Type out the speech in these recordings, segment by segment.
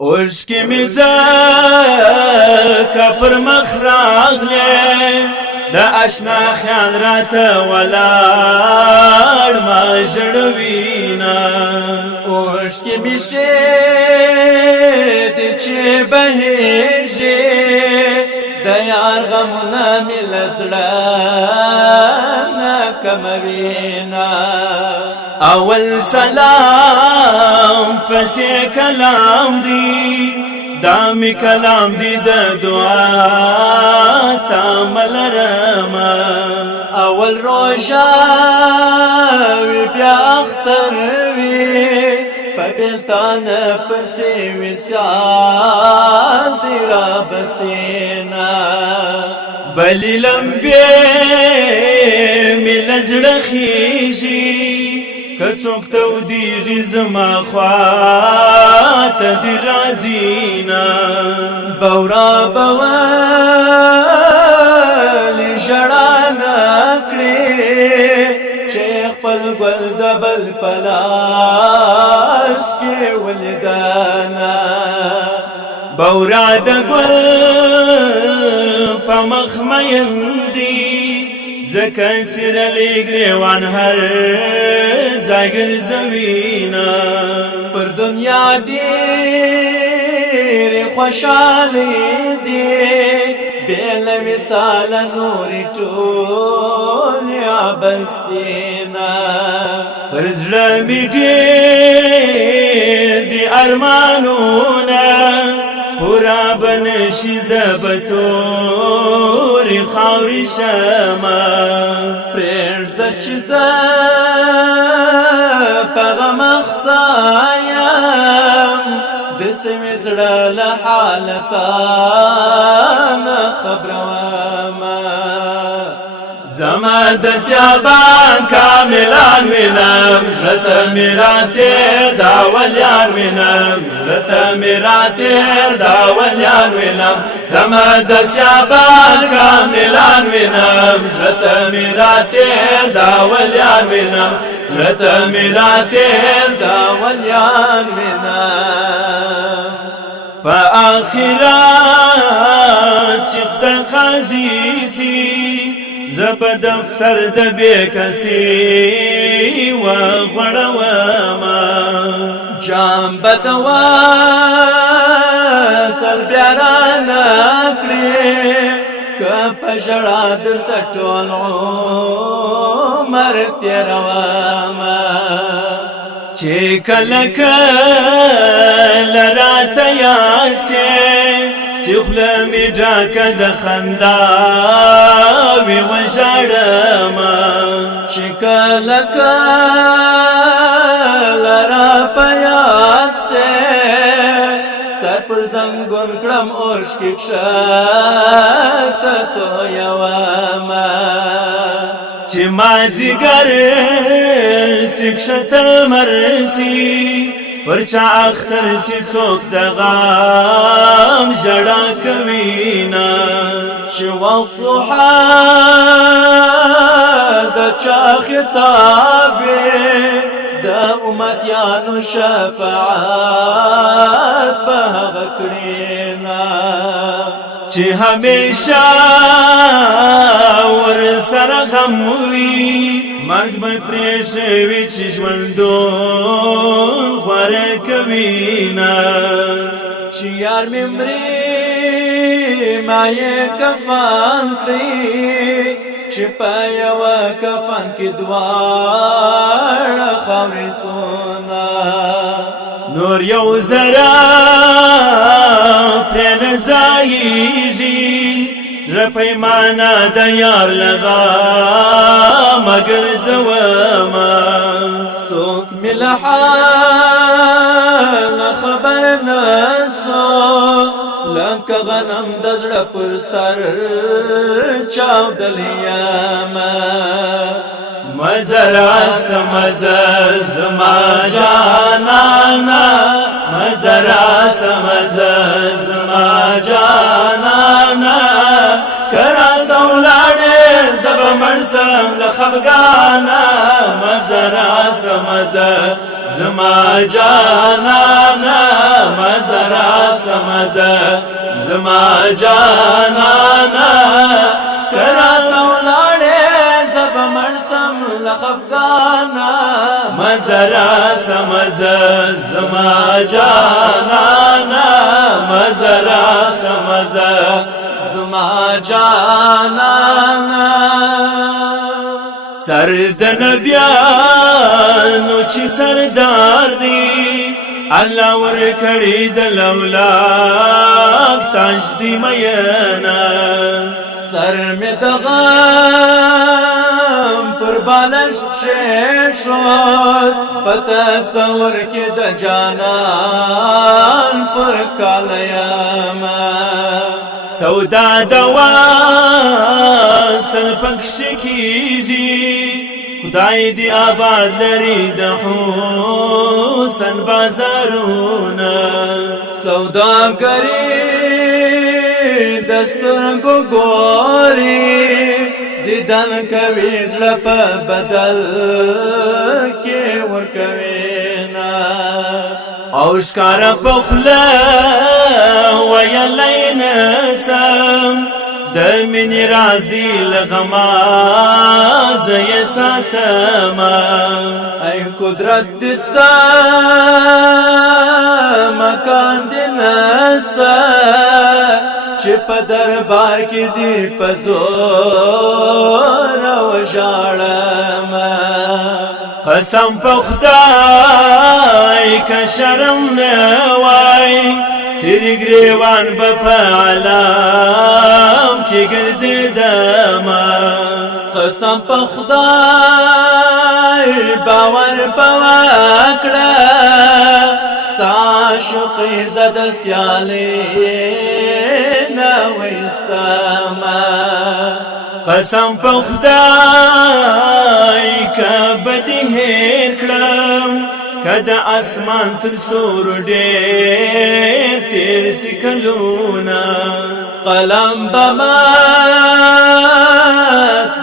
اوشکی می ځکه پر مخ راغلی د اشنا خیال راته ولاړ ما ژړوینه اوشکی می شیدې چې بهیږي د یار غمونه مې له زړه نه کموینه اول سلام پسې کلام دی دا می کلام دی د دعا تامل رما اول روژه وی بیا اختر وی په بیلتان پسې وصال دی را بسینا بلی لمبې می له زړه خیږي که څوک تودیږي زما خواته دې راځي نه بورا بولې ژړا نه کړې چې خپل ګل د بل په لاس کې ولیدانه بورا د ګل په مخ مین دی ځکه څرغې ګریوان هر ځای ګرځوینه پر دنیا ډېرې خوشحالۍ دي بې له مثاله نورې ټولې عبث دینه پر زړه مې ډېر دي ارمانونه پورا بنشي زه به تورې خاورې شمه پرېږده چې زه په غم اخته یم داسې مې زړه له حالته نه خبره ومه زما د سیابان کاملان وینم زړه ته مې راتېر دا ولیان وینم زړه ته مې راتېر دا ولیان وینم زما د سیابان کاملان وینم زړه ته مې راتېر دا ولیان وینم زړه ته مې راتېر دا ولیان وینم په آخرت چې خدای قاضي سي زب دفتر د بیکسی و غړوما جام بدواسل بیارانه کړې که په ژړا درته ټول عمر تېرومه چې کله کله راته یاد سي چې خوله مې ډاکه د خندا وي وژاړمه چې کله کله را په یاد سي سر پر زنګون کړم اوښکې کښته تویومه چې مازدیګر سي کښته مرسي پر چا اختر سي څوک د غم ژړا کوینه چې وخت روحه د چا خطاب د امتیانو شفاعت په هغه کړینه چې همیشه ورسره غم وي مرګ به پرې شوي چې ژوندون غوره کوینه چې یار مې مري ما یې کفن کړي چې په یوه کفن کې دواړه خاورې سونه نور یو ذره پرې نه ځایږي زړه پیمانه د یار له غمه ګرځومه څوک مې له حاله خبر نه سو لکه غنم د زړه پر سر چاودلی یمه مزه راسه مزه زما جانانه مزه راسه مزه زما جانانه که راسه ولاړې زه به مړ سم له خفګانه مزه راسه مزه زما جانانه مزه سمزه زما جانانا کرا سولاړې زب مرسم لخفګانا مزرا سمزه زما جانانا مزرا سمزه زما جانانا سر د نبیانو چې سردار دی الله ورکړي د لولاک تاج دی مینا سر می د غم پر بالش شود پتا سور کې د جانان پر کالیاما سودا دوا سل پکش کیږي خدای دی آباد لري د حسن بازارونه سوداګری دسترګو ګوري دیدن کوي زړه په بدل کې ورکوي نا او ښکار په خوله ویلی نسم د مینې راز دی له غما زه یې ساتمه ای قدرت دې ستا مکان دې نسته چې په دربار کې دې په زور وژاړمه قسم په خدای که شرم نه وای تیری گریوان به په عالم کې ګرځېدمه قسم په خدای باور په وکړه ستا عاشقي زه د سیالۍ نه وایستمه قسم په خدای که به دې هېر کړم که د اسمان تر ستورو ډېر تېر سي کلونه قلم به مات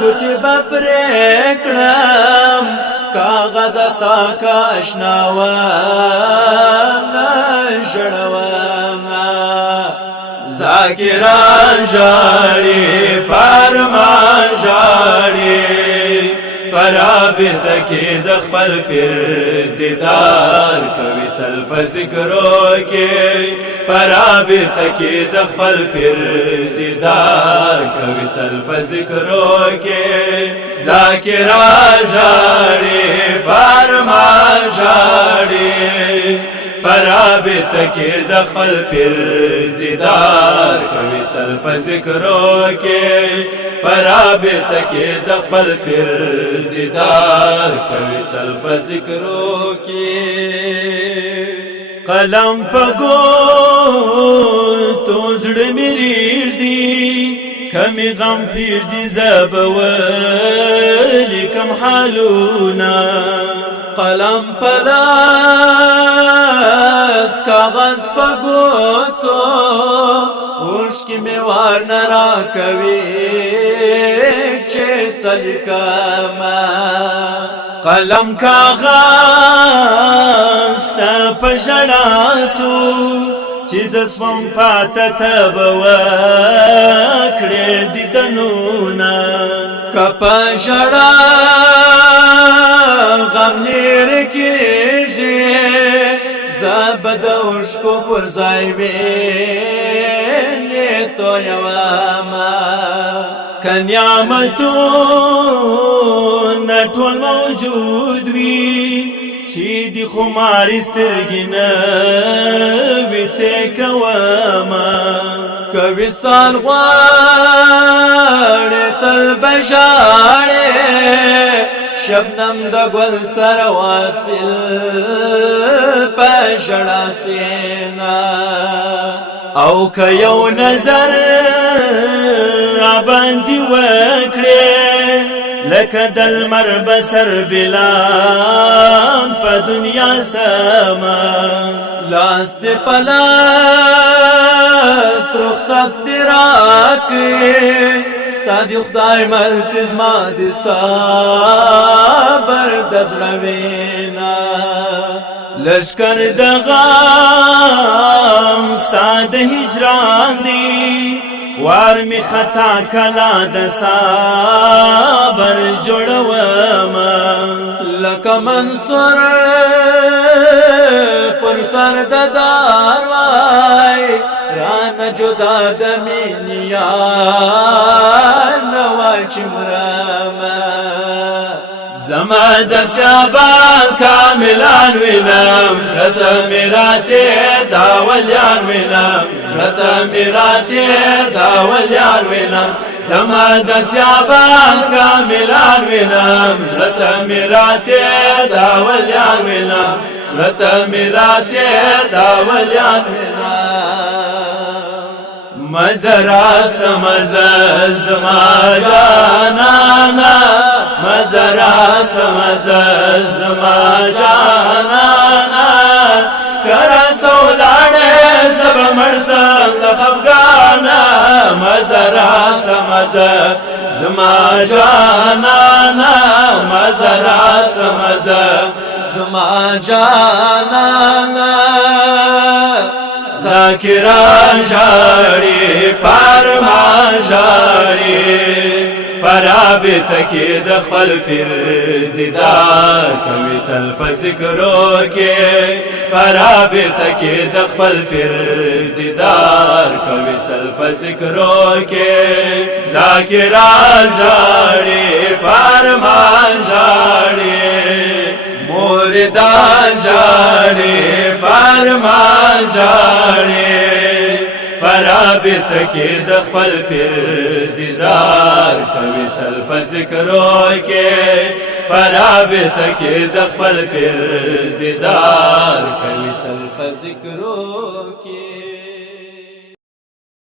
ګوتې به پرې کړم کاغذ تا که اشنا ونه ژړومه ذاکران ژاړي فرمان ژاړي پرابطه کې د خپل پیر دیدار کوي تل په ذکرو کې پرابطه کې د خپل پیر دیدار کوي تل په ذکرو کې ذاکران ژاړي فرمان ژاړي پرابطه کې د خپل پیر دیدار کوي تل په ذکرو کې پرابطه کې د خپل پیر دیدار کوي تل په ذکرو کې قلم په ګوتو زړه مې ریږدي کمی غم پرېږدي زه به ولیکم حالونه قلم په لاس کاغذ په ګوتو اوښکې مې ورنه راکوي چې څه لیکمه قلم کاغذ ته په ژړا سو چې زه سوم پاته ته به وکړې دیدنونه که په ژړا غم لیر کېږي زه به د اوښکو پر ځای وینې تویومه که نعمتونه ټول موجود وي چې دي خمارې سترګې نه وي څه کومه که وصال غواړې تل به ژاړې شبنم د ګل سره واصل په ژړا سینا او که یو نظر راباندې وکړې لکه د لمر بسر بلان په دنیا سما لاس دې په لاس رخصت دې راکړې ستا دې خدای ملسي زما دې صبر د زړه وینا لشکر د غم ستا د هجران دی وار می خطا کلا د صبر جوړوم لکه منصور پر سر د دار وای رانه جدا د مینیا نوا چمرما زما د سیابان کاملان وینم زړه میراته دا ولیان وینم زړه میراته دا ولیان وینم زما د سیابان کاملان وینم زړه میراته دا ولیان وینم زړه میراته دا ولیان وینم مزرا سمزل زما جانانا مزرا سمزل زما جانانا کرا سولانے زب مرسل خفگانا مزرا سمزل زما جانانا مزرا سمزل زما جانانا ذاکران جاڑی پارمان جاڑی پرابط کی دخل پھر دیدار کوي تل په ذکرو کې پرابط کی دخل پھر دیدار کوي تل په ذکرو کې ذاکران جاڑی پارمان جاڑی موردان جاڑی پارمان جاڑی پرابط کی دخل پھر دیدار کوي تل په ذکرو کې پرابط کی دخل پھر دیدار کوي تل په ذکرو کې